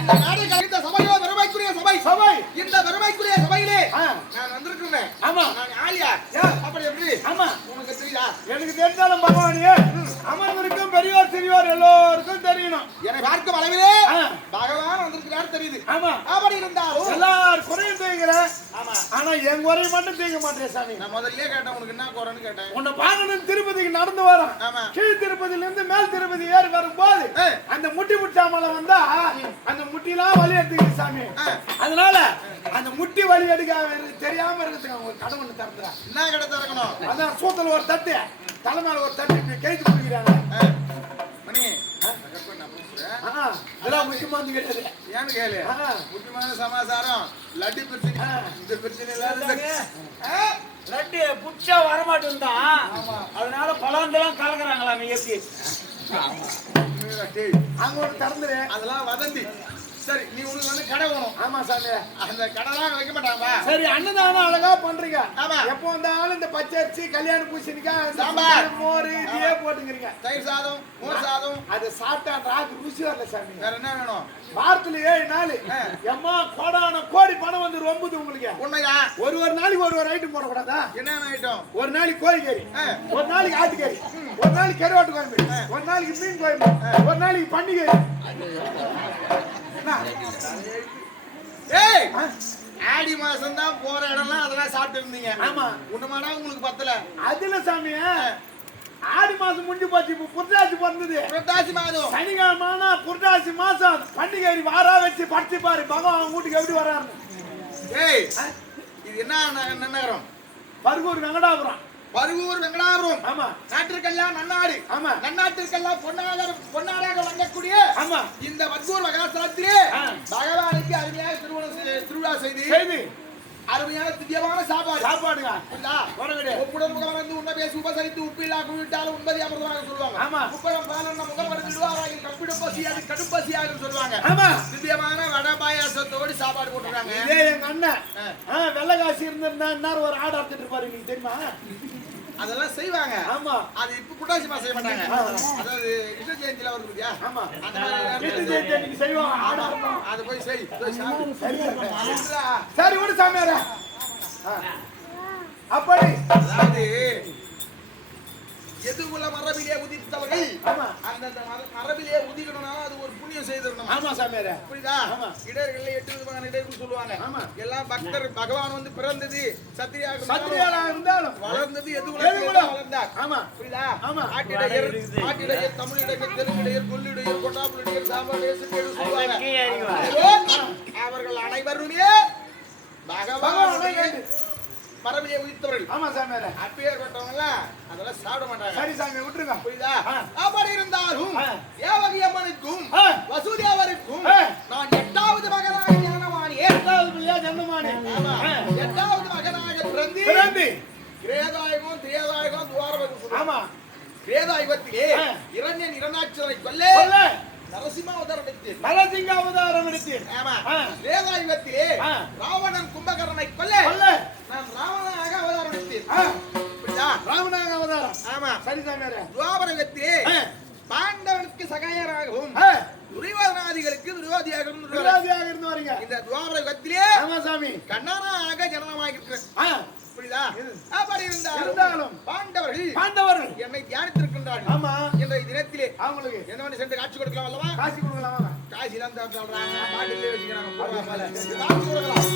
இந்த நாடு கழிந்த சபையோ பெருமைக்குரிய சபை சபை இந்த பெருமைக்குரிய சபையிலே நான் வந்திருக்கிறேன். ஆமா நான் ஆலியா அப்படி எப்படி? ஆமா உனக்கு தெரியுதா? எனக்கு தெரிஞ்சாலும் பகவானே அமர்ந்திருக்கும் பெரியோர் சிறியோர் எல்லோருக்கும் தெரியணும். எனக்கு பார்க்கும் அளவிலே பகவான் வந்திருக்கிறார் தெரியுது. ஆமா அப்படி இருந்தாலும் எல்லாரும் குறையும் தீங்கிற. ஆமா ஆனா என் குறைய மட்டும் தீங்க மாட்டேன் சாமி. நான் முதல்லயே கேட்டேன் உனக்கு என்ன குறைன்னு கேட்டேன். உன்னை பார்க்கணும் திருப்பதிக்கு நடந்து வரோம். ஆமா கீழ் திருப்பதியில இருந்து மேல் திருப்பதி ஏறி வரும்போது அந்த முட்டி முட்டாமல வந்தா அந்த முட்டிலாம் வலி எடுத்துக்கிது சாமி. அதனால அந்த முட்டி வலி எடுக்க தெரியாம இருக்கிறதுக்கு அவங்க கடை ஒண்ணு திறந்துறா. என்ன கடை திறக்கணும்? அதான் சூத்துல ஒரு தட்டு தலை மேல ஒரு தட்டு இப்படி கைத்து பிடிக்கிறாங்க. மணி இதெல்லாம் முக்கியமானது கிடையாது. ஏன்னு கேளு முக்கியமான சமாச்சாரம் லட்டு பிரச்சனை. இந்த பிரச்சனை இல்லாத லட்டு புடிச்சா வரமாட்டேன். அதனால பழந்தெல்லாம் கலக்குறாங்களா? நீ எப்படி அங்க ஒண்ணு திறந்துரு. அதெல்லாம் வதந்தி. சரி நீ உனக்கு வந்து கடை வேணும். ஆமா சாமி அந்த கடைலாம் வைக்க மாட்டாங்க. சரி அன்னதானம் அழகா பண்றீங்க. ஆமா எப்போ வந்தாலும் இந்த பச்சரிசி கல்யாண பூசணிக்காய் சாம்பார் மோர் இதே போட்டுக்கிறீங்க. தயிர் சாதம் மோர் சாதம் அது சாப்பிட்டா ராக்கு ருசி வரல சாமி. வேற என்ன வேணும்? வாரத்துல 7 நாள் எம்மா கோடான கோடி பணம் வந்து ரொம்புது உங்களுக்கு. உண்மையா? ஒரு நாளைக்கு ஒரு ஐட்டம் போடக்கூடாதா? என்னென்ன ஐட்டம்? ஒரு நாளைக்கு கோழிக்கறி, ஒரு நாளைக்கு ஆட்டுக்கறி, ஒரு நாளைக்கு கருவாட்டு குழம்பு, ஒரு நாளைக்கு மீன் குழம்பு, ஒரு நாளைக்கு பண்டிகை. ஏய் ஆடி மாசம் தான் போற இடம்லாம் அதெல்லாம் சாப்பிட்டு இருந்தீங்க. ஆமா உண்மையானா உங்களுக்கு பத்தல. அதுல சாமி ஆடி மாசம் முடிஞ்சு போச்சு. இப்ப புரட்டாசி பிறந்தது. புரட்டாசி மாதம் சனிக்கிழமை புரட்டாசி மாசம் பண்டிகை வாரா வச்சு படிச்சு பாரு பகவான் வீட்டுக்கு எப்படி வர்றாரு. ஏய் இது என்ன நகரம்? பருகூர் வெங்கடாபுரம். பருகூர் வெங்கடாபுரம். ஆமா நாட்டிற்கெல்லாம் நன்னாடு. ஆமா நன்னாட்டிற்கெல்லாம் பொன்னாடாக வழங்கக்கூடிய ஆமா இந்த பர்கூர் மகாசாஸ்திரே பகவானுக்கு அருமையாக திருவிழா செய்து அருமையான திவ்யமான சாப்பாடுங்க. உப்புடன் முகம் வந்து உன்னை பேசி உபசரித்து உப்பில்லா குவிட்டாலும் உண்பதி அமிர்தமாக சொல்லுவாங்க. ஆமா உப்படம் பாலன முகம் வருவாராகி கப்பிட பசியாக கடும் பசியாக சொல்லுவாங்க. ஆமா திவ்யமான வடை பாயாசத்தோடு சாப்பாடு போட்டுருக்காங்க. இதே எங்க அண்ணன் வெள்ளை காசு இருந்திருந்தா இன்னொரு ஒரு ஆடு அறுத்துட்டு இருப்பாரு. நீங்க தெரியுமா? அதெல்லாம் செய்வாங்க. ஆமா அது இப்ப புட்டாசி மாசம் செய்ய மாட்டாங்க. அதாவது கிருஷ்ண ஜெயந்தில வருதுயா. ஆமா அந்த மாதிரி கிருஷ்ண ஜெயந்திக்கு செய்வாங்க. ஆடு அறுப்போம். அது போய் செய். சரி விடு சாமியாரே. அப்படி அதாவது எதுகுல மரபிலே உதித்தவர்கள் அந்த மரபிலே உதிக்கணும்னாலும் அது ஒரு புண்ணியம் செய்திடணும். ஆமா சாமியாரே புரியுதா? இடர்கள் 8 விதமான இடர்கள் சொல்லுவாங்க. எல்லாம் பக்தர் பகவான் வந்து பிறந்தது சத்திரியாக இருந்தாலும் வளர்ந்தது எதுகுல வளர்ந்தார். ஆமா புரியுதா? ஆட்டிடையர் தமிழிடையர் தெலுங்கிடையர் கொல்லிடையர் கொண்டாப்புடையர் சாம்பாடையர் சொல்லுவாங்க. அவர்கள் அனைவருமே பகவான் மரபிலே உதித்தவர்கள். ஆமா சாமியாரே அப்பேற்பட்டவங்க அதெல்லாம் சாப்பிட மாட்டாங்க. சரி சாமி விட்டுருங்க. புரியுதா? அப்படி இருந்தாலும் தேவகி அம்மனுக்கும் வசுதேவருக்கும் நான் 8வது மகனாக ஜனனமானே. 8வது பிள்ளையா ஜனனமானே. ஆமா 8வது மகனாக பிறந்து கிரேதாயுகம் திரேதாயுகம் துவாரகம் சொல்லுவாங்க. ஆமா கிரேதாயுகத்திலே இரண்யன் இரண்டாட்சரை கொல்ல நரசிம்ம அவதாரம் எடுத்தேன். ஆமா கிரேதாயுகத்திலே ராவணன் கும்பகர்ணனை கொல்ல நான் ராவணனாக அவதாரம் எடுத்தேன். புரியுதா? ராவணனாக அவதாரம். ஆமா சரி சாமியாரே துவாபரகத்திலே பாண்டவனுக்கு சகாயராகவும் துரியோதனாதிகளுக்கு விரோதியாக இருந்து வரீங்க. இந்த துவாபரகத்திலே ஆமா சாமி கண்ணனாக ஜனனமாக இருக்கிறேன். புரியுதா? அப்படி இருந்தாலும் பாண்டவர்கள் என்னை தியானித்திருக்கின்றார்கள். ஆமா இன்றைய தினத்திலே அவங்களுக்கு என்ன சென்று காட்சி கொடுக்கலாம் அல்லவா? காட்சி கொடுக்கலாமா? காட்சி தான் சொல்றாங்க. பாட்டிலே வச்சுக்கிறாங்க. காட்சி கொடுக்கலாம்.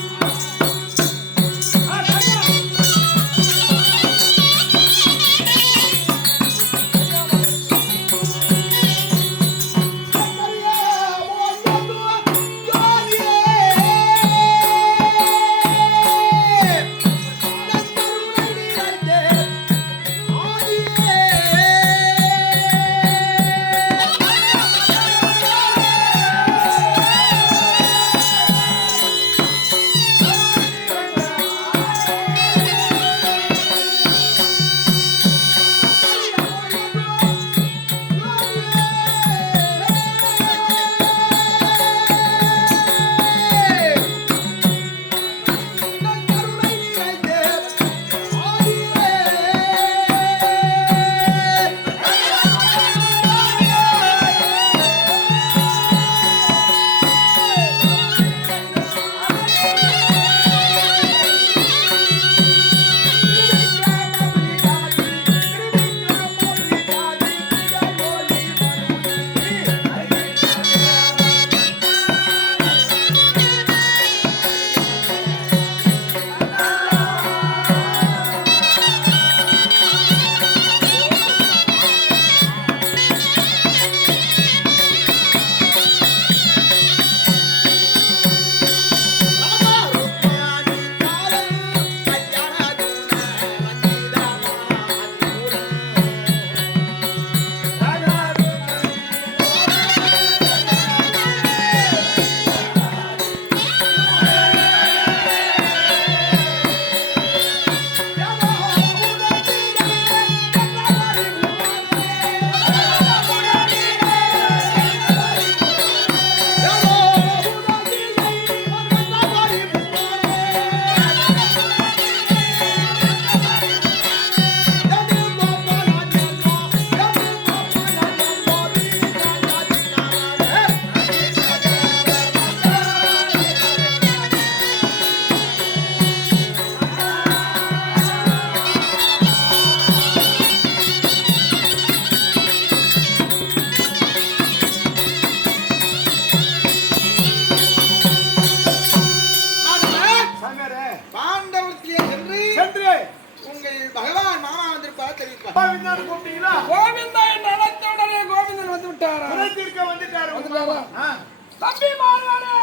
தம்பி மாறுவானே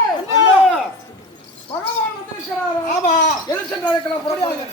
பகவான் வந்திருக்கிறாரா? ஆமா. எது சென்று அழைக்கலாம் புறப்படுங்க.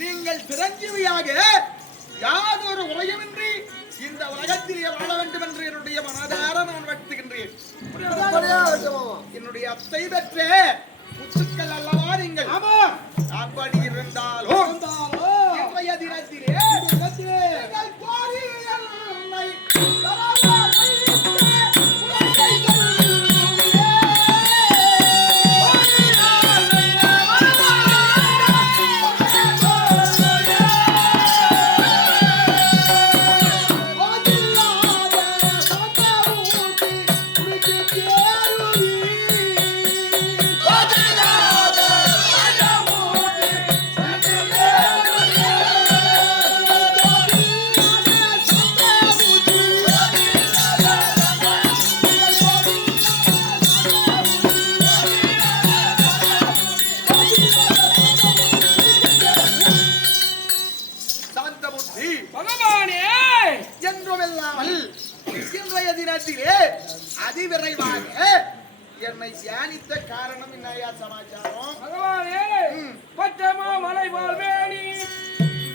நீங்கள் சிரஞ்சீவியாக யாதொரு உரையுமின்றி இந்த உலகத்திலே வாழ வேண்டும் என்று என்னுடைய மனதார நான் வாழ்த்துகின்றேன். என்னுடைய அத்தை பெற்ற முத்துக்கள் அல்லவா நீங்கள்? அப்படி இருந்தாலும் இன்றைய தினத்திலே நீங்கள் கோரி என்னை இன்றைய தினத்திலே அதிவிரைவாக என்னை தியானித்த காரணம் என்னையா சமாச்சாரம்? பகவானே பச்சமா மலை வாழ்வேணி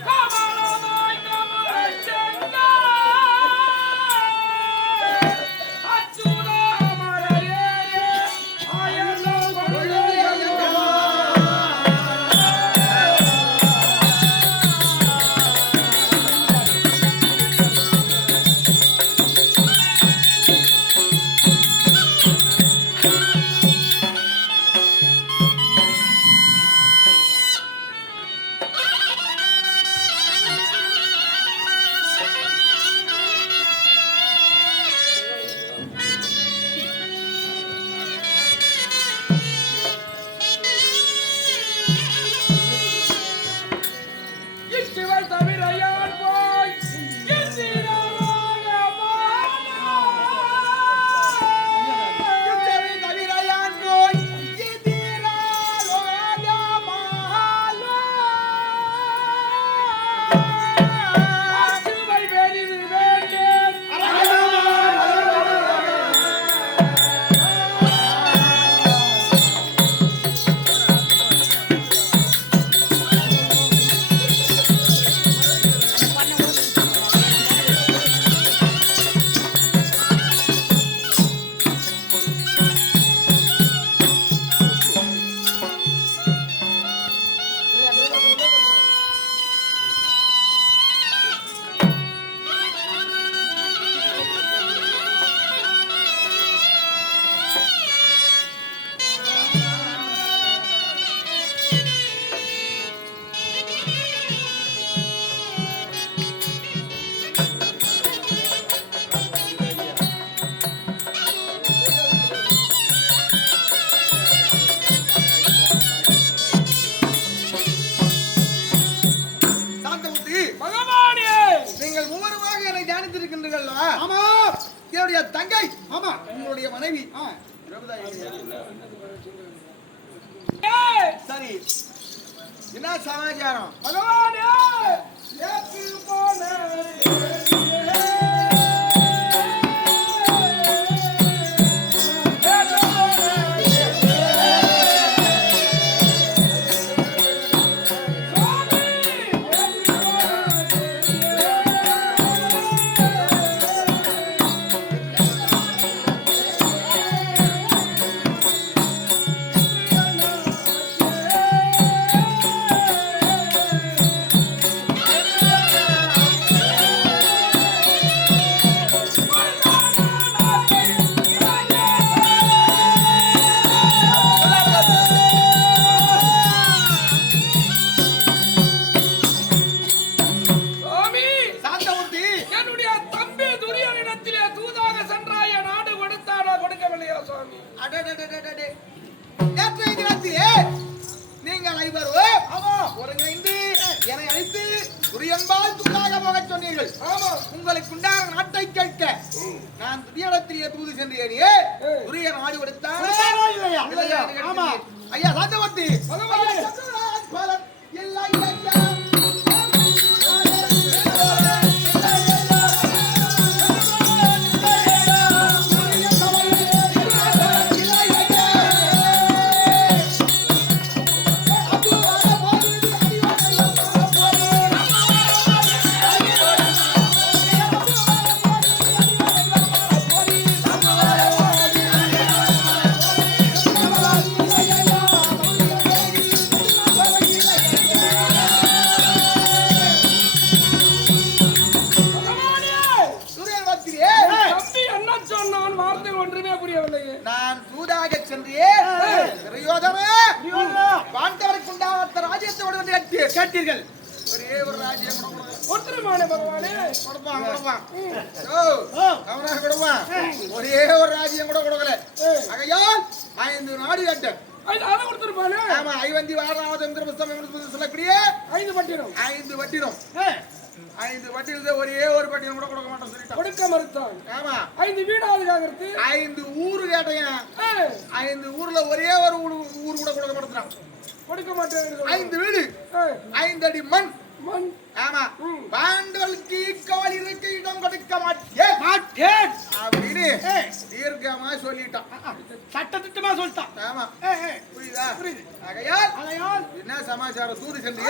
காமலமாய் கமலை செங்கா அச்சுதா மலையே ஆயனோ என்னுடைய தங்கை, ஆமா உங்களுடைய மனைவி. சரி, என்ன சமாச்சாரம்? பகவானே அழைத்து துரியன்பால் தூதாக போகச் சொன்னீர்கள். உங்களுக்கு உண்டான நாட்டை கேட்க நான் துரியனிடத்திலே தூது சென்றேனே. துரியன் நாடு கொடுத்தான். ஐயா சாந்தவர்த்தி நான் தூதாக சென்றேன். பாண்டவருக்குண்டான ராஜ்யத்தோடு வந்து கேட்டீர்கள். ஒரே ஒரு ராஜ்யம் ஒரே ஒரு ராஜ்யம் கூட கொடுக்கல. ஆகையால் 5 நாடு கேட்டேன். ஆமா, ஐவந்தி வாராவதம் சொல்லக்கூடிய 5 பட்டினம். 5 பட்டியல் ஒரே ஒரு பட்டியல் கூட கொடுக்க மாட்டோம் சொல்லிட்டான். கொடுக்க மறுத்தான். ஆமா, 5 வீடாவது 5 ஊரு கேட்டேன். 5 ஊர்ல ஒரே ஒரு ஊர் கூட கொடுக்க மாட்டேன். கொடுக்க மாட்டேன். 5 வீடு, 5 அடி மண். ஆமா, பாண்டவர்களுக்கு ஈக்கால் இருக்க இடம் கொடுக்க மாட்டேன் அப்படின்னு தீர்க்கமா சொல்லிட்டான். சட்டத்திட்டமா சொல்லிட்டான். ஆமா, புரியுதா? ஆகையால் என்ன சமாச்சாரம் தூது சென்று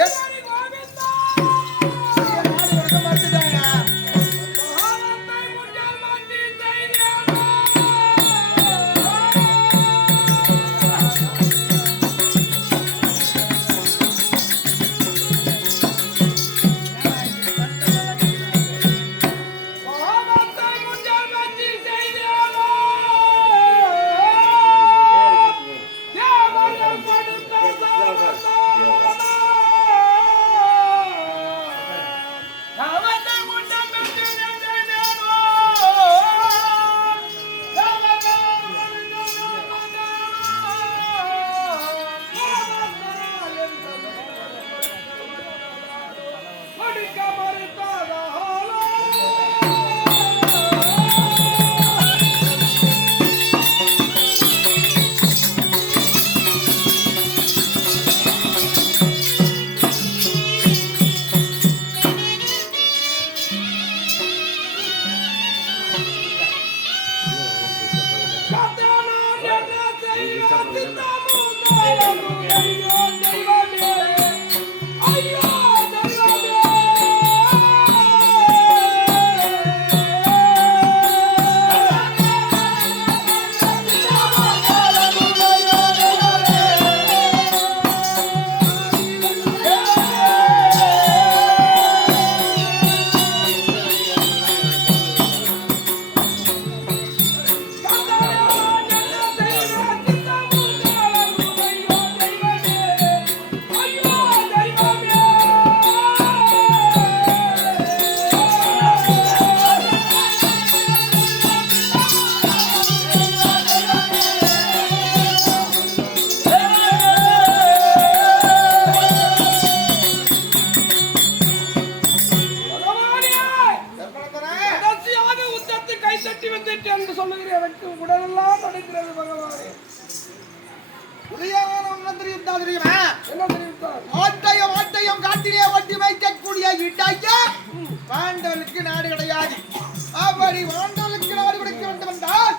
பாண்டவனுக்கு நாடு கிடையாது. அப்படி பாண்டவனுக்கு நாடு கொடுக்க வேண்டும் என்றால்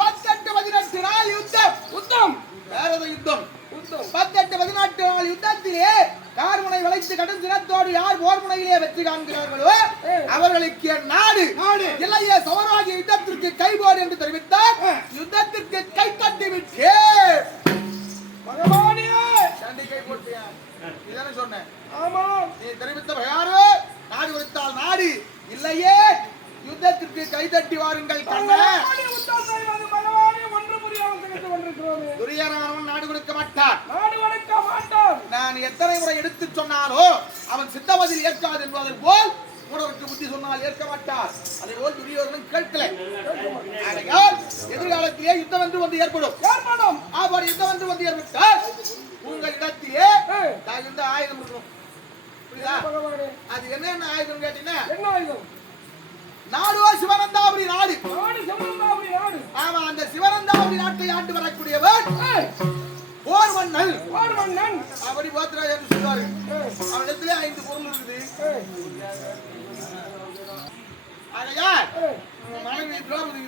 18-18 நாள் யுத்தம். வேற யுத்தம் 18-18 நாள் யுத்தத்திலே கார்முனை வளைத்து கடும் சினத்தோடு யார் போர் முனையிலே வெற்றி காண்கிறார்களோ அவர்களுக்கு நாடு இல்லையே சௌராகிய யுத்தத்திற்கு கைபோடு என்று தெரிவித்தார். யுத்தத்திற்கு கை தட்டி விட்டு கை போட்டியா இதானே சொன்னேன். ஆமா, நீ தெரிவித்த யாரோ நாடு கொடுத்தால் நாடு இல்லையே யுத்தத்திற்கு கை தட்டி வாருங்கள். துரியோதனன் நாடு கொடுக்க மாட்டான். நான் எத்தனை முறை எடுத்து சொன்னாலோ அவன் சித்தவதில் ஏற்காது என்பதை போல் உனக்கு புத்தி சொன்னால் ஏற்க மாட்டார். அதே போல் துரியோதனன் கேட்கல. எதிர்காலத்திலே யுத்தம் என்று வந்து ஏற்படும். அவர் யுத்தம் என்று வந்து ஏற்பட்டால் உங்கள் இடத்திலே நான் இந்த ஆயுதம் இருக்கணும். பகவானே அது என்ன ஆயுதம் கேட்டீங்கன்னா என்ன ஆயுதம் நாடோ சிவனந்தாபுரி நாடு நாடு சிவனந்தாபுரி நாடு ஆமா அந்த சிவனந்தாபுரி நாட்டை ஆண்டு வரக்கூடியவர் போர் மன்னன் அப்படி பாத்திராஜ் என்று சொல்றாரு அவனிடத்திலே 5 பொருள் இருக்குது ஆகையால் மனைவி திரௌபதி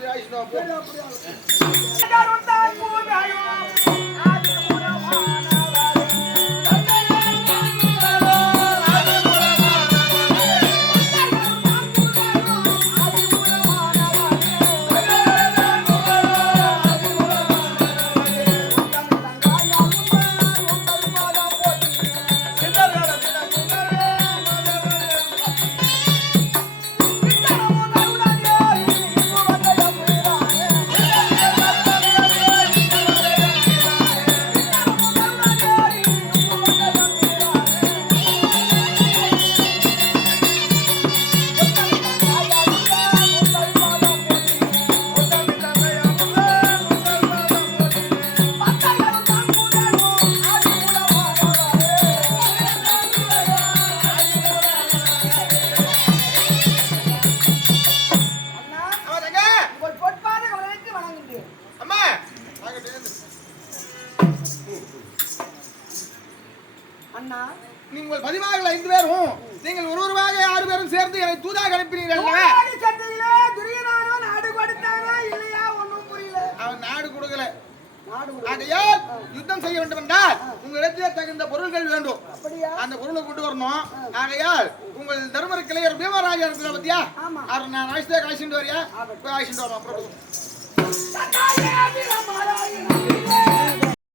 நீங்கள் 5 பேரும் நீங்கள் ஒருவராக 6 பேரும் சேர்ந்து என்னை தூதாக அனுப்பினீர்கள் அவன் நாடு கொடுக்கல ஆகையால் யுத்தம் செய்ய வேண்டும் என்றால் உங்களிடத்திலே தகுந்த பொருள்கள் வேண்டும் அந்த பொருளை கொண்டு வரணும் ஆகையால் உங்கள் தர்மர கிளையர் பீமராஜா இருக்கிற பத்தியா அவர் நான் அழைச்சிட்டு வரியா போய் அழைச்சிட்டு வரணும்